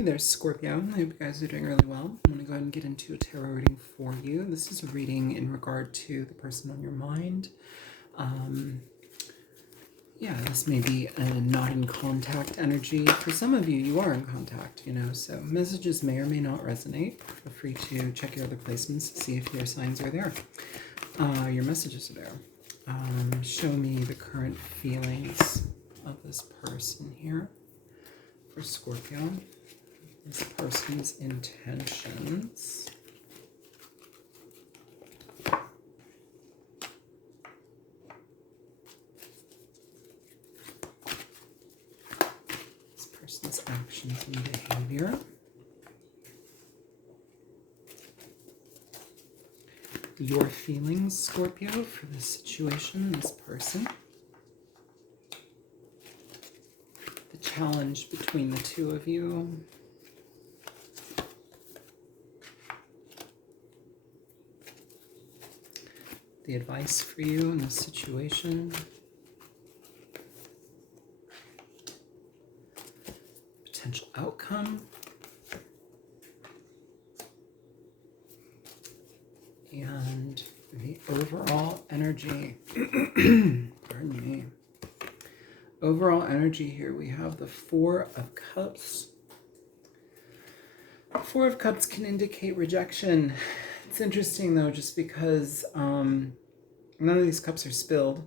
Hey there, Scorpio. I hope you guys are doing really well. I'm going to go ahead and get into a tarot reading for you. This is a reading in regard to the person on your mind. This may be a not in contact energy. For some of you, you are in contact, so messages may or may not resonate. Feel free to check your other placements to see if your signs are there. Your messages are there. Show me the current feelings of this person here for Scorpio. This person's intentions. This person's actions and behavior. Your feelings, Scorpio, for this situation, this person. The challenge between the two of you. The advice for you in this situation. Potential outcome. And the overall energy. Pardon me. Overall energy here, we have the Four of Cups. The Four of Cups can indicate rejection. It's interesting though, just because none of these cups are spilled,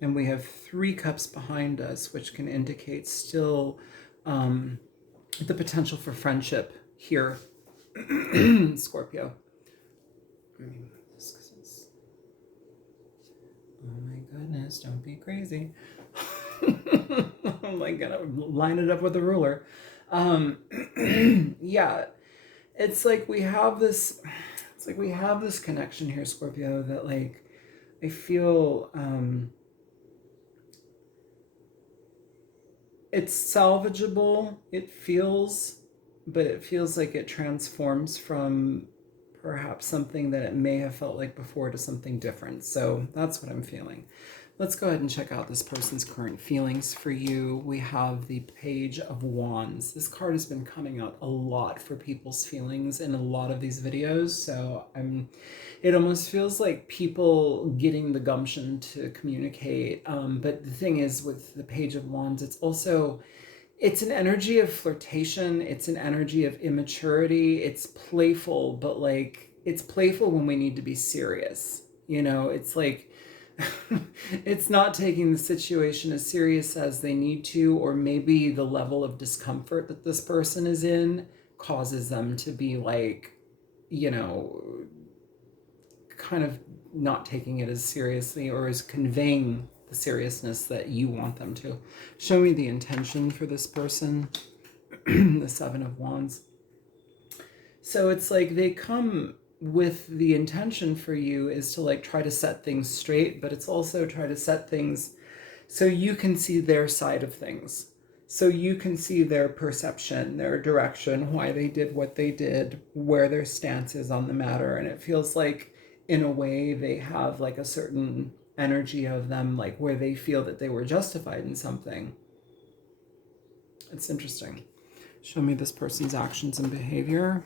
and we have 3 cups behind us, which can indicate still the potential for friendship here, Scorpio. Oh my goodness, don't be crazy. I'm like gonna line it up with a ruler. Yeah, it's like we have this connection here, Scorpio, that like I feel it's salvageable, but it feels like it transforms from perhaps something that it may have felt like before to something different. So that's what I'm feeling. Let's go ahead and check out this person's current feelings for you. We have the Page of Wands. This card has been coming out a lot for people's feelings in a lot of these videos. So it almost feels like people getting the gumption to communicate. But the thing is, with the Page of Wands, it's an energy of flirtation. It's an energy of immaturity. It's playful, but like it's playful when we need to be serious. It's like it's not taking the situation as serious as they need to, or maybe the level of discomfort that this person is in causes them to be like, kind of not taking it as seriously or as conveying the seriousness that you want them to. Show me the intention for this person. The Seven of Wands. So it's like they come with the intention for you is to like try to set things straight, but it's also try to set things so you can see their side of things. So you can see their perception, their direction, why they did what they did, where their stance is on the matter. And it feels like in a way they have like a certain energy of them, like where they feel that they were justified in something. It's interesting. Show me this person's actions and behavior.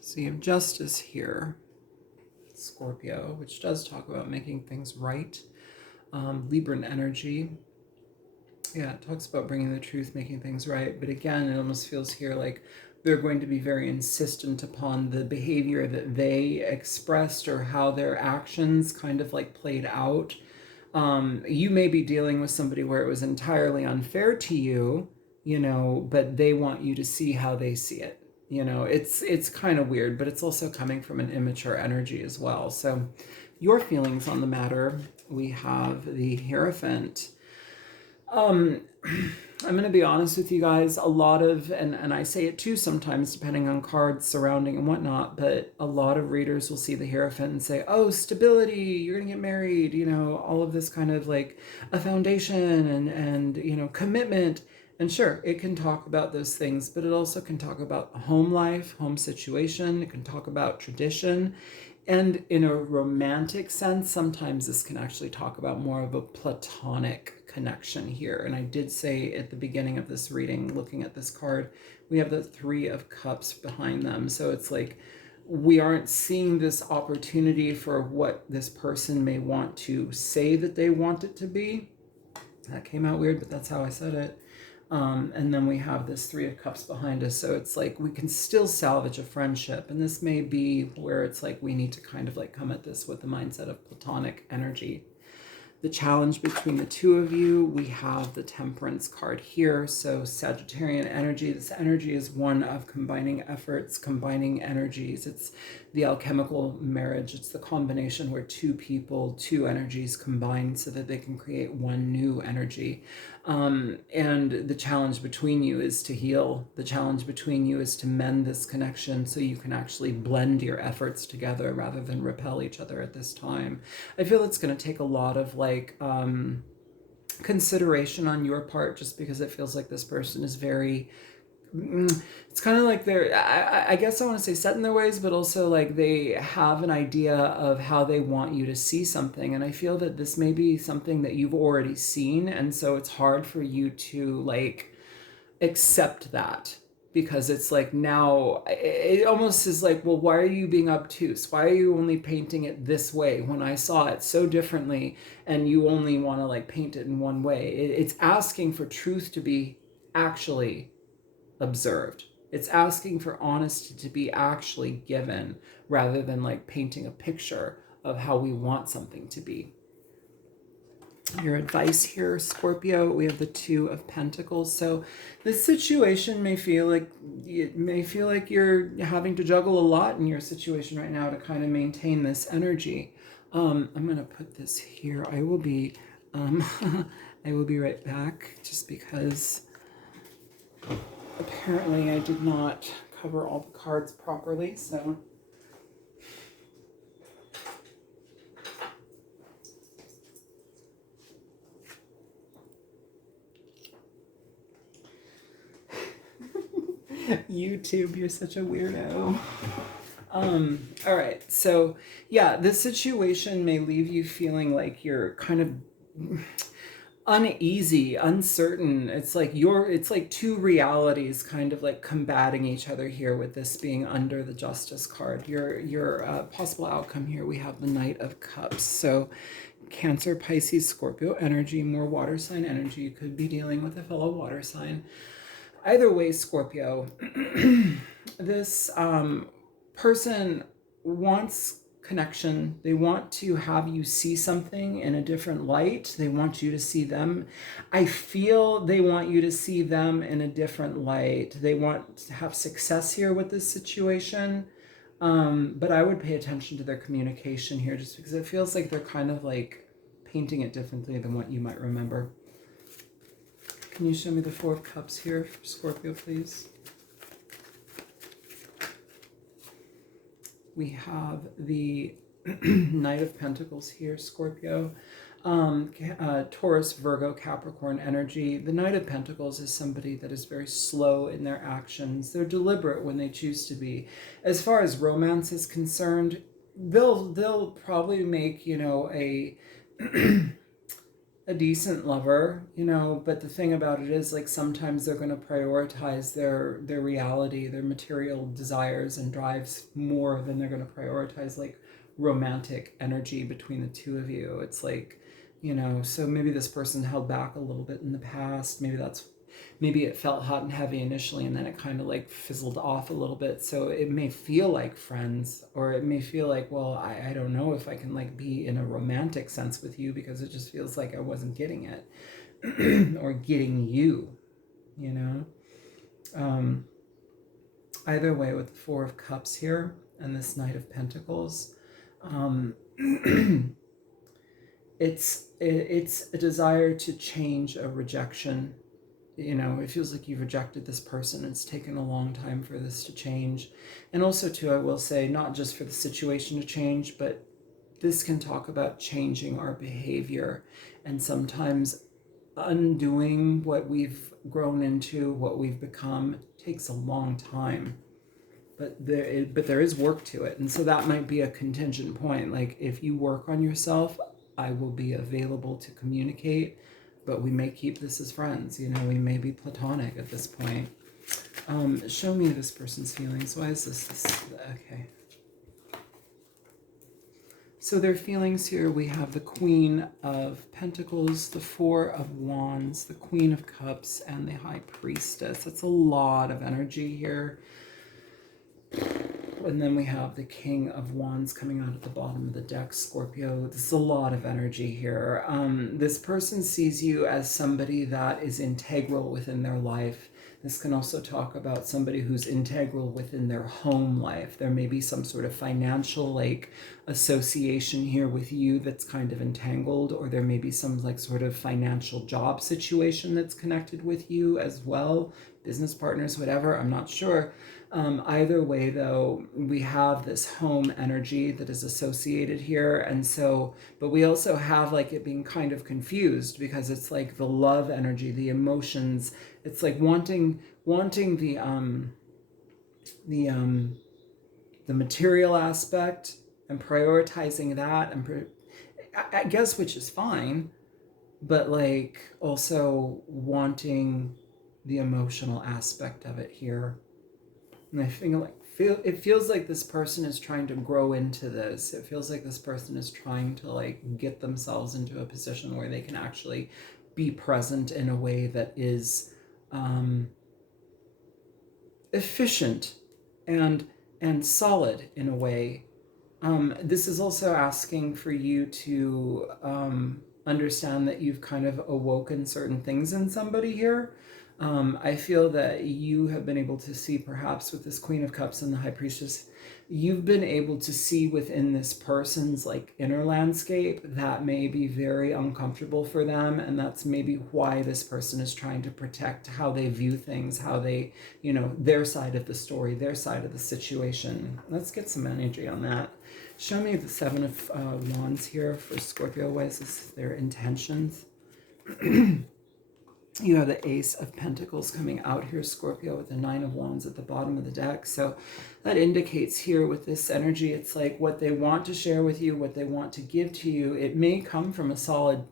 So you have Justice here, Scorpio, which does talk about making things right. Libran energy. Yeah, it talks about bringing the truth, making things right. But again, it almost feels here like they're going to be very insistent upon the behavior that they expressed or how their actions kind of like played out. You may be dealing with somebody where it was entirely unfair to you, but they want you to see how they see it. It's kind of weird, but it's also coming from an immature energy as well. So your feelings on the matter, we have the Hierophant. I'm going to be honest with you guys, a lot of, and I say it too sometimes depending on cards surrounding and whatnot, but a lot of readers will see the Hierophant and say, oh, stability, you're going to get married, all of this kind of like a foundation and commitment. And sure, it can talk about those things, but it also can talk about home life, home situation. It can talk about tradition. And in a romantic sense, sometimes this can actually talk about more of a platonic connection here. And I did say at the beginning of this reading, looking at this card, we have the Three of Cups behind them. So it's like we aren't seeing this opportunity for what this person may want to say that they want it to be. That came out weird, but that's how I said it. And then we have this Three of Cups behind us. So it's like we can still salvage a friendship. And this may be where it's like we need to kind of like come at this with the mindset of platonic energy. The challenge between the two of you, we have the Temperance card here. So Sagittarian energy, this energy is one of combining efforts, combining energies. It's the alchemical marriage. It's the combination where two people, two energies combine so that they can create one new energy. And the challenge between you is to heal. The challenge between you is to mend this connection so you can actually blend your efforts together rather than repel each other at this time. I feel it's going to take a lot of like consideration on your part, just because it feels like this person is very, it's kind of like they're, I guess I want to say set in their ways, but also like they have an idea of how they want you to see something. And I feel that this may be something that you've already seen. And so it's hard for you to like accept that, because it's like now it almost is like, well, why are you being obtuse? Why are you only painting it this way when I saw it so differently and you only want to like paint it in one way? It's asking for truth to be actually observed. It's asking for honesty to be actually given rather than like painting a picture of how we want something to be. Your advice here, Scorpio, we have the Two of Pentacles. So this situation may feel like you're having to juggle a lot in your situation right now to kind of maintain this energy. I'm gonna put this here. I will be I will be right back, just because apparently I did not cover all the cards properly, so YouTube, you're such a weirdo. All right, so yeah, this situation may leave you feeling like you're kind of uneasy, uncertain. It's like two realities kind of like combating each other here, with this being under the Justice card. Your possible outcome here, we have the Knight of Cups. So Cancer, Pisces, Scorpio energy, more water sign energy. You could be dealing with a fellow water sign. Either way, Scorpio, this person wants connection. They want to have you see something in a different light. They want you to see them. I feel they want you to see them in a different light. They want to have success here with this situation. But I would pay attention to their communication here, just because it feels like they're kind of like painting it differently than what you might remember. Can you show me the Four of Cups here for Scorpio, please? We have the Knight of Pentacles here, Scorpio. Taurus, Virgo, Capricorn energy. The Knight of Pentacles is somebody that is very slow in their actions. They're deliberate when they choose to be. As far as romance is concerned, they'll probably make, you know, a decent lover, you know, but the thing about it is, like, sometimes they're going to prioritize their reality, their material desires and drives more than they're going to prioritize like romantic energy between the two of you. It's like, you know, so maybe this person held back a little bit in the past. Maybe it felt hot and heavy initially, and then it kind of like fizzled off a little bit. So it may feel like friends, or it may feel like, well, I don't know if I can like be in a romantic sense with you, because it just feels like I wasn't getting it or getting you, you know. Either way, with the Four of Cups here and this Knight of Pentacles, it's a desire to change a rejection. You know, it feels like you've rejected this person. It's taken a long time for this to change. And also, too, I will say, not just for the situation to change, but this can talk about changing our behavior. And sometimes undoing what we've grown into, what we've become, takes a long time. But there is work to it. And so that might be a contingent point. Like, if you work on yourself, I will be available to communicate. but we may keep this as friends. You know, we may be platonic at this point. Show me this person's feelings. Why is this? Okay. So their feelings here, we have the Queen of Pentacles, the Four of Wands, the Queen of Cups, and the High Priestess. That's a lot of energy here. And then we have the King of Wands coming out at the bottom of the deck, Scorpio. This is a lot of energy here. This person sees you as somebody that is integral within their life. This can also talk about somebody who's integral within their home life. There may be some sort of financial like association here with you that's kind of entangled, or there may be some like sort of financial job situation that's connected with you as well. Business partners, whatever, I'm not sure. Either way, though, we have this home energy that is associated here. And so, but we also have like it being kind of confused because it's like the love energy, the emotions. It's like wanting the material aspect and prioritizing that, and I guess, which is fine, but like also wanting the emotional aspect of it here. And I feel it feels like this person is trying to grow into this. It feels like this person is trying to like get themselves into a position where they can actually be present in a way that is efficient and solid in a way. This is also asking for you to understand that you've kind of awoken certain things in somebody here. I feel that you have been able to see, perhaps with this Queen of Cups and the High Priestess, you've been able to see within this person's like inner landscape that may be very uncomfortable for them, and that's maybe why this person is trying to protect how they view things, how they, you know, their side of the story, their side of the situation. Let's get some energy on that. Show me the Seven of Wands here for Scorpio. What is this, their intentions? You have the Ace of Pentacles coming out here, Scorpio, with the Nine of Wands at the bottom of the deck. So that indicates here with this energy, it's like what they want to share with you, what they want to give to you. It may come from a solid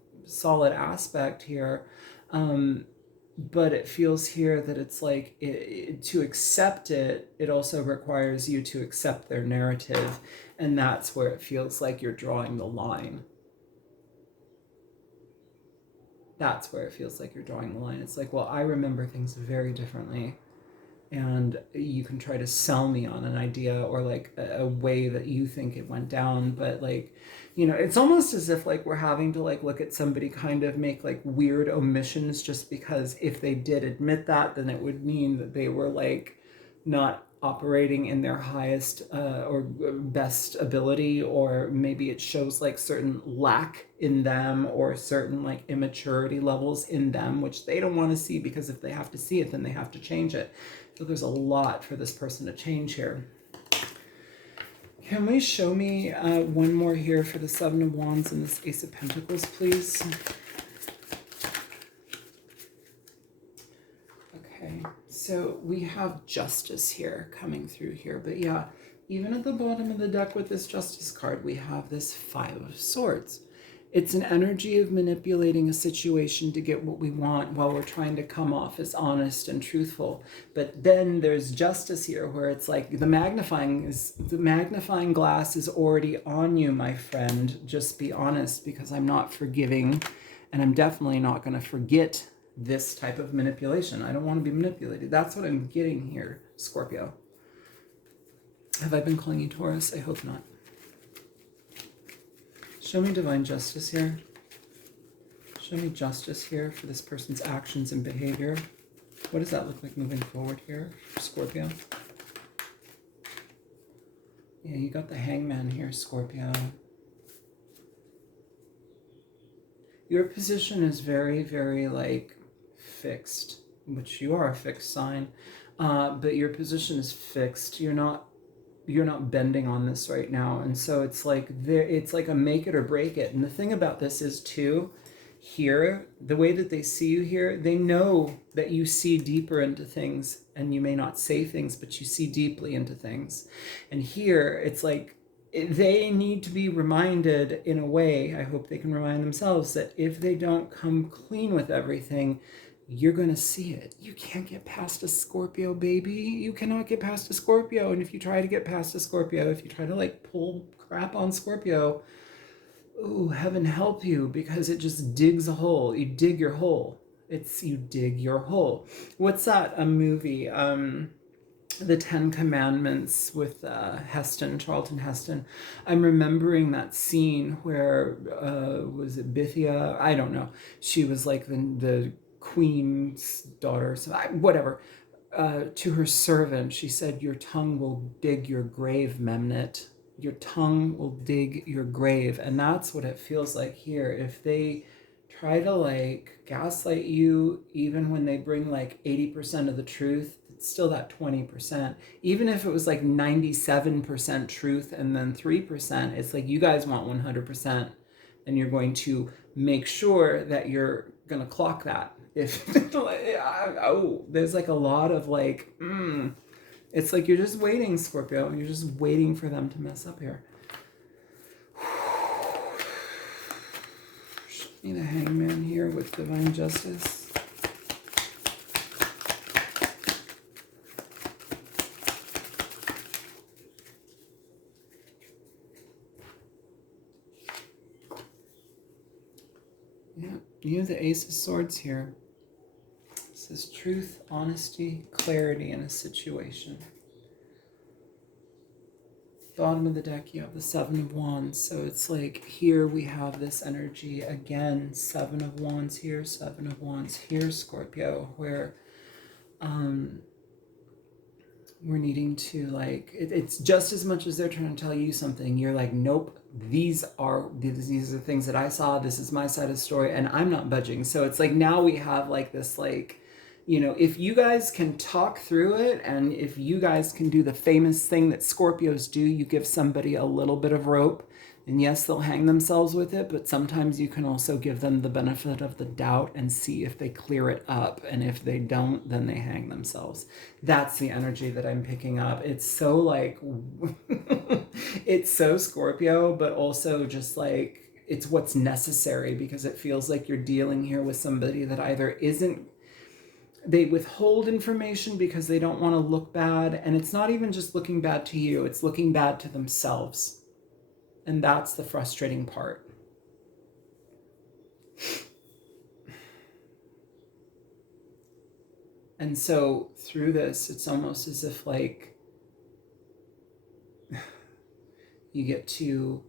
aspect here, but it feels here that it's like to accept it, it also requires you to accept their narrative. And that's where it feels like you're drawing the line. That's where it feels like you're drawing the line. It's like, well, I remember things very differently, and you can try to sell me on an idea or like a way that you think it went down, but like, you know, it's almost as if like we're having to like look at somebody kind of make like weird omissions, just because if they did admit that, then it would mean that they were like not operating in their highest or best ability, or maybe it shows like certain lack in them or certain like immaturity levels in them, which they don't want to see, because if they have to see it, then they have to change it. So there's a lot for this person to change here. Can we show me one more here for the Seven of Wands and this Ace of Pentacles, please? Okay, so we have Justice here coming through here. But yeah, even at the bottom of the deck with this Justice card, we have this Five of Swords. It's an energy of manipulating a situation to get what we want while we're trying to come off as honest and truthful. But then there's Justice here, where it's like the magnifying glass is already on you, my friend. Just be honest, because I'm not forgiving, and I'm definitely not going to forget this type of manipulation. I don't want to be manipulated. That's what I'm getting here, Scorpio. Have I been calling you Taurus? I hope not. Show me divine justice here. Show me justice here for this person's actions and behavior. What does that look like moving forward here, Scorpio? Yeah, you got the Hangman here, Scorpio. Your position is very, very like fixed, which you are a fixed sign, but your position is fixed. You're not bending on this right now. And so it's like a make it or break it. And the thing about this is too, here, the way that they see you here, they know that you see deeper into things, and you may not say things, but you see deeply into things. And here it's like they need to be reminded in a way, I hope they can remind themselves, that if they don't come clean with everything, you're going to see it. You can't get past a Scorpio, baby. You cannot get past a Scorpio. And if you try to get past a Scorpio, if you try to like pull crap on Scorpio, ooh, heaven help you, because it just digs a hole. You dig your hole. You dig your hole. What's that? A movie, The Ten Commandments with Charlton Heston. I'm remembering that scene where, was it Bithia? I don't know. She was like the queen's daughter, so whatever. To her servant, she said, "Your tongue will dig your grave, Memnet. Your tongue will dig your grave." And that's what it feels like here. If they try to like gaslight you, even when they bring like 80% of the truth, it's still that 20%. Even if it was like 97% truth and then 3%, it's like you guys want 100%, and you're going to make sure that you're going to clock that. If there's like a lot of like, it's like you're just waiting, Scorpio. You're just waiting for them to mess up here. Show me the Hangman here with divine justice. Yeah, you have the Ace of Swords here. This is truth, honesty, clarity in a situation. Bottom of the deck, you have the Seven of Wands. So it's like here we have this energy again. Seven of Wands here, Seven of Wands here, Scorpio, where we're needing to like, it's just as much as they're trying to tell you something, you're like, nope, these are the things that I saw, this is my side of the story, and I'm not budging. So it's like now we have like this like, you know, if you guys can talk through it, and if you guys can do the famous thing that Scorpios do, you give somebody a little bit of rope, and yes, they'll hang themselves with it, but sometimes you can also give them the benefit of the doubt and see if they clear it up. And if they don't, then they hang themselves. That's the energy that I'm picking up. It's so like, it's so Scorpio, but also just like, it's what's necessary, because it feels like you're dealing here with somebody that either isn't, they withhold information because they don't want to look bad. And it's not even just looking bad to you, it's looking bad to themselves. And that's the frustrating part. And so through this, it's almost as if like you get to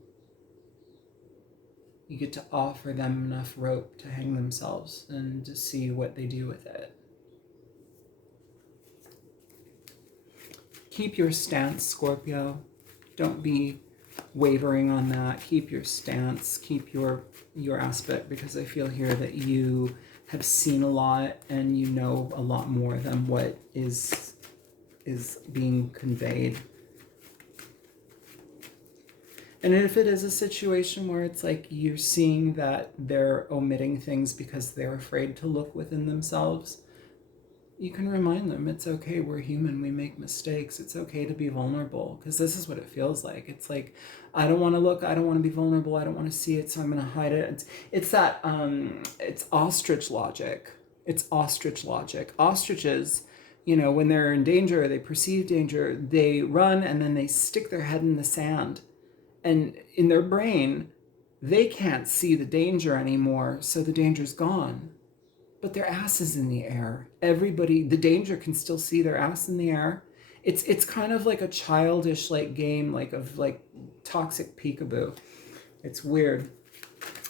offer them enough rope to hang themselves and to see what they do with it. Keep your stance, Scorpio. Don't be wavering on that. Keep your stance, keep your aspect, because I feel here that you have seen a lot and you know a lot more than what is being conveyed. And if it is a situation where it's like you're seeing that they're omitting things because they're afraid to look within themselves, you can remind them it's okay, we're human, we make mistakes, it's okay to be vulnerable, because this is what it feels like. It's like, I don't want to look, I don't want to be vulnerable, I don't want to see it, so I'm going to hide it. It's that, it's ostrich logic. It's ostrich logic. Ostriches, you know, when they're in danger, they perceive danger, they run and then they stick their head in the sand. And in their brain, they can't see the danger anymore, so the danger's gone. But their ass is in the air. Everybody, the danger can still see their ass in the air. It's kind of like a childish like game, like of like toxic peekaboo. It's weird.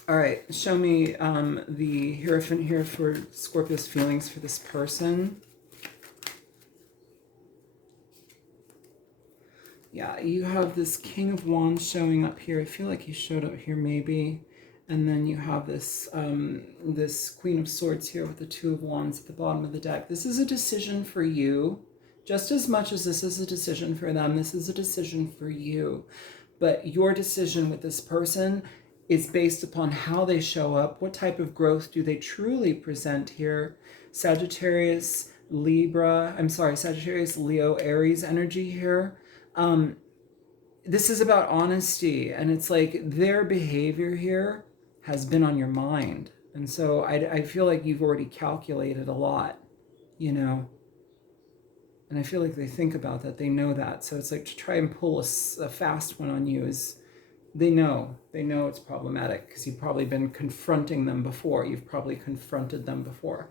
All right, show me the Hierophant here for Scorpio's feelings for this person. Yeah, you have this King of Wands showing up here. I feel like he showed up here maybe. And then you have this this Queen of Swords here with the Two of Wands at the bottom of the deck. This is a decision for you. Just as much as this is a decision for them, this is a decision for you. But your decision with this person is based upon how they show up. What type of growth do they truly present here? Sagittarius, Libra, I'm sorry, Sagittarius, Leo, Aries energy here. this is about honesty, and it's like their behavior here has been on your mind. And so I feel like you've already calculated a lot, you know, and I feel like they think about that. They know that. So it's like to try and pull a fast one on you is, they know it's problematic because you've probably been confronting them before. You've probably confronted them before.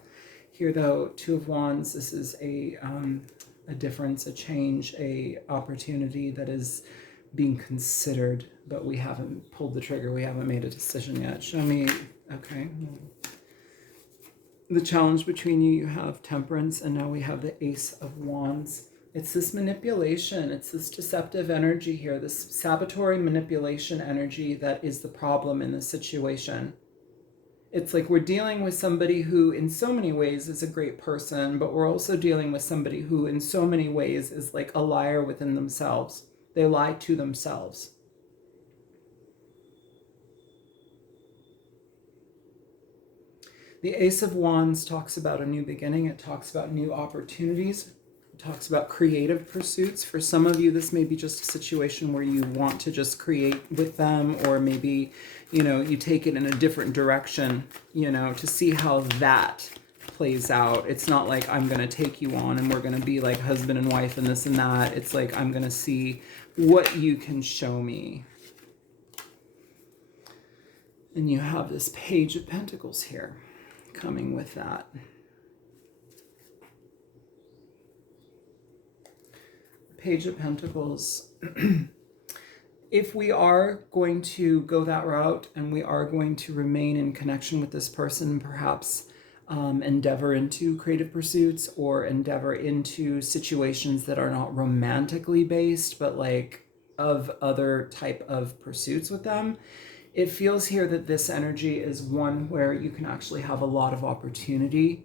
Here, though, Two of Wands, this is a difference, a change, a opportunity that is being considered, but we haven't pulled the trigger. We haven't made a decision yet. Show me, okay. The challenge between you, you have Temperance, and now we have the Ace of Wands. It's this manipulation. It's this deceptive energy here, this saboteur manipulation energy that is the problem in this situation. It's like we're dealing with somebody who in so many ways is a great person, but we're also dealing with somebody who in so many ways is like a liar within themselves. They lie to themselves. The Ace of Wands talks about a new beginning. It talks about new opportunities. It talks about creative pursuits. For some of you, this may be just a situation where you want to just create with them, or maybe, you know, you take it in a different direction, you know, to see how that plays out. It's not like I'm going to take you on and we're going to be like husband and wife and this and that. It's like I'm going to see what you can show me. And you have this Page of Pentacles here coming with that. Page of Pentacles. If we are going to go that route and we are going to remain in connection with this person, perhaps endeavor into creative pursuits or endeavor into situations that are not romantically based, but like of other type of pursuits with them, it feels here that this energy is one where you can actually have a lot of opportunity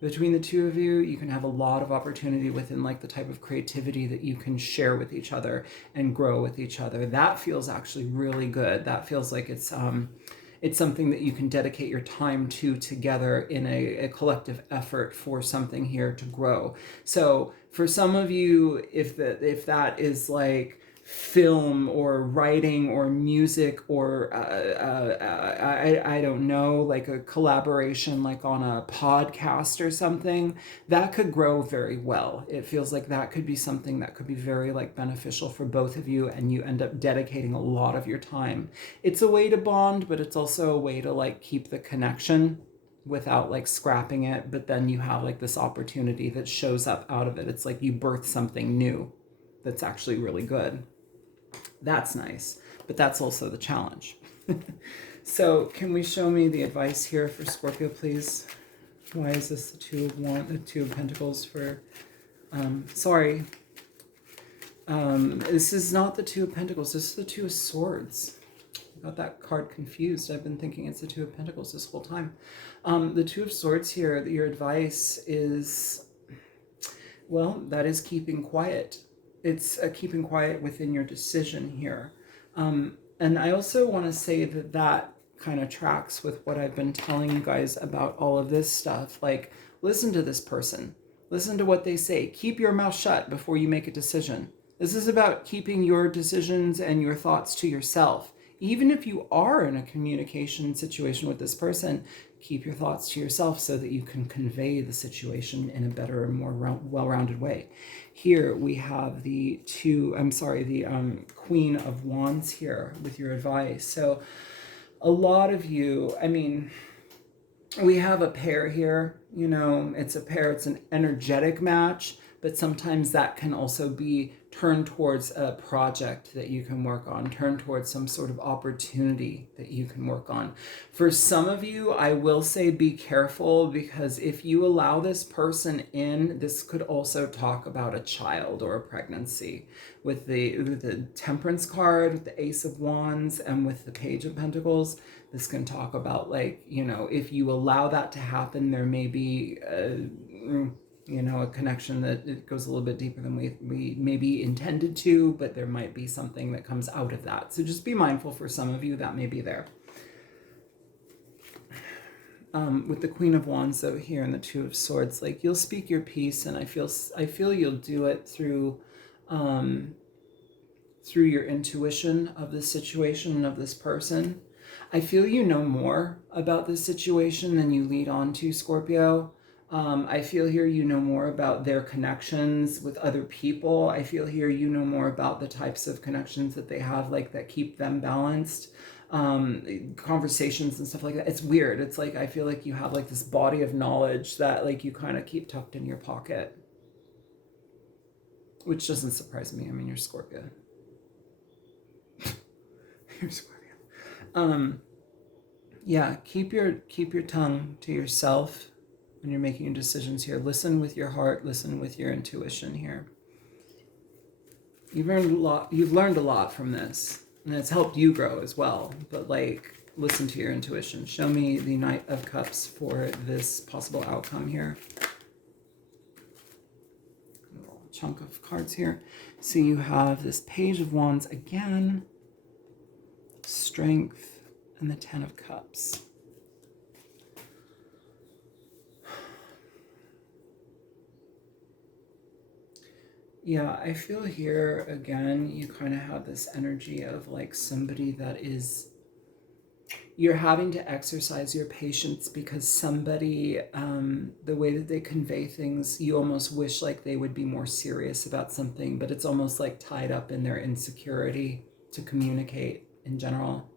between the two of you. You can have a lot of opportunity within like the type of creativity that you can share with each other and grow with each other. That feels actually really good. That feels like it's something that you can dedicate your time to together in a collective effort for something here to grow. So for some of you, if that is like film or writing or music or I don't know, like a collaboration like on a podcast or something, that could grow very well. It feels like that could be something that could be very like beneficial for both of you, and you end up dedicating a lot of your time. It's a way to bond, but it's also a way to like keep the connection without like scrapping it. But then you have like this opportunity that shows up out of it. It's like you birth something new that's actually really good. That's nice, but that's also the challenge. So can we show me the advice here for Scorpio, please? Why is this the Two of Pentacles for, this is not the Two of Pentacles. This is the Two of Swords. I got that card confused. I've been thinking it's the Two of Pentacles this whole time. The Two of Swords here, your advice is, well, that is keeping quiet. It's keeping quiet within your decision here. And I also want to say that that kind of tracks with what I've been telling you guys about all of this stuff. Like, listen to this person. Listen to what they say. Keep your mouth shut before you make a decision. This is about keeping your decisions and your thoughts to yourself. Even if you are in a communication situation with this person, keep your thoughts to yourself so that you can convey the situation in a better and more well-rounded way. Here we have the Queen of Wands here with your advice. So a lot of you, I mean, we have a pair here, you know, it's a pair, it's an energetic match, but sometimes that can also be turned towards a project that you can work on, turn towards some sort of opportunity that you can work on. For some of you, I will say be careful, because if you allow this person in, this could also talk about a child or a pregnancy. With the Temperance card, with the Ace of Wands, and with the Page of Pentacles, this can talk about, like, you know, if you allow that to happen, there may be you know, a connection that it goes a little bit deeper than we maybe intended to, but there might be something that comes out of that. So just be mindful, for some of you that may be there. With the Queen of Wands though here and the Two of Swords, like, you'll speak your piece, and I feel you'll do it through through your intuition of this situation and of this person. I feel you know more about this situation than you lead on to, Scorpio. I feel here you know more about their connections with other people. I feel here you know more about the types of connections that they have, like that keep them balanced. Conversations and stuff like that. It's weird. It's like I feel like you have like this body of knowledge that like you kind of keep tucked in your pocket, which doesn't surprise me. I mean, you're Scorpio. You're Scorpio. Yeah, keep your tongue to yourself when you're making decisions here. Listen with your heart, listen with your intuition here. You've learned a lot from this, and it's helped you grow as well. But like, listen to your intuition. Show me the Knight of Cups for this possible outcome here. A little chunk of cards here. So you have this Page of Wands again, Strength, and the Ten of Cups. Yeah, I feel here again, you kind of have this energy of like somebody that is, you're having to exercise your patience because somebody, the way that they convey things, you almost wish like they would be more serious about something, but it's almost like tied up in their insecurity to communicate in general.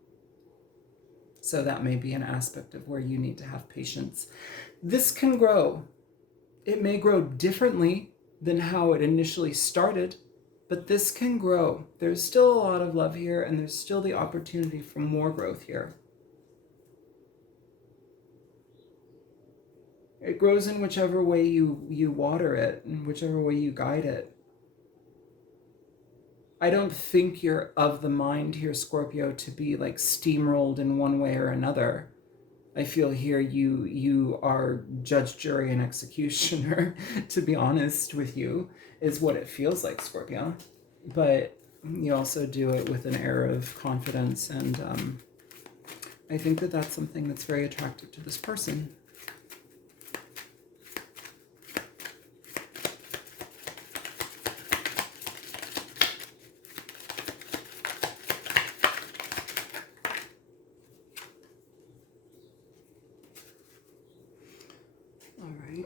So that may be an aspect of where you need to have patience. This can grow. It may grow differently than how it initially started, but this can grow. There's still a lot of love here, and there's still the opportunity for more growth here. It grows in whichever way you water it, and whichever way you guide it. I don't think you're of the mind here, Scorpio, to be like steamrolled in one way or another. I feel here you are judge, jury, and executioner, to be honest with you, is what it feels like, Scorpio. But you also do it with an air of confidence, and I think that that's something that's very attractive to this person. All right.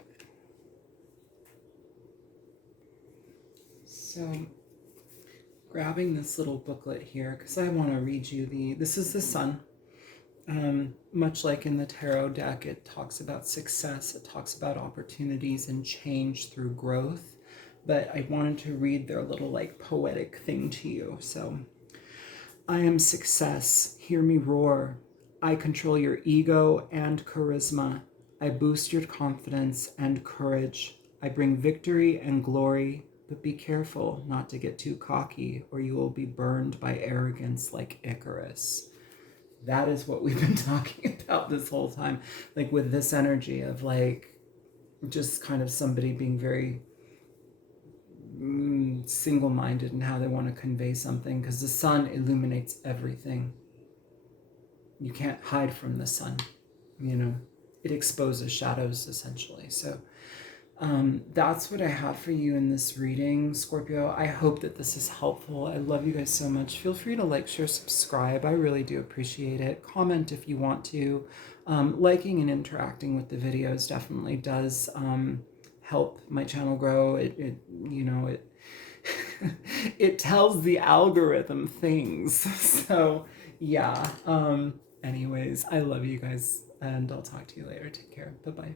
So, grabbing this little booklet here, because I want to read you this is the Sun. Much like in the tarot deck, it talks about success, it talks about opportunities and change through growth. But I wanted to read their little like poetic thing to you. So, I am success, hear me roar. I control your ego and charisma. I boost your confidence and courage. I bring victory and glory, but be careful not to get too cocky or you will be burned by arrogance like Icarus. That is what we've been talking about this whole time. Like with this energy of like, just kind of somebody being very single-minded in how they want to convey something, because the sun illuminates everything. You can't hide from the sun, you know. It exposes shadows, essentially. So that's what I have for you in this reading, Scorpio. I hope that this is helpful. I love you guys so much. Feel free to like, share, subscribe. I really do appreciate it. Comment if you want to. Liking and interacting with the videos definitely does help my channel grow. It it tells the algorithm things. So yeah. Anyways, I love you guys, and I'll talk to you later. Take care. Bye-bye.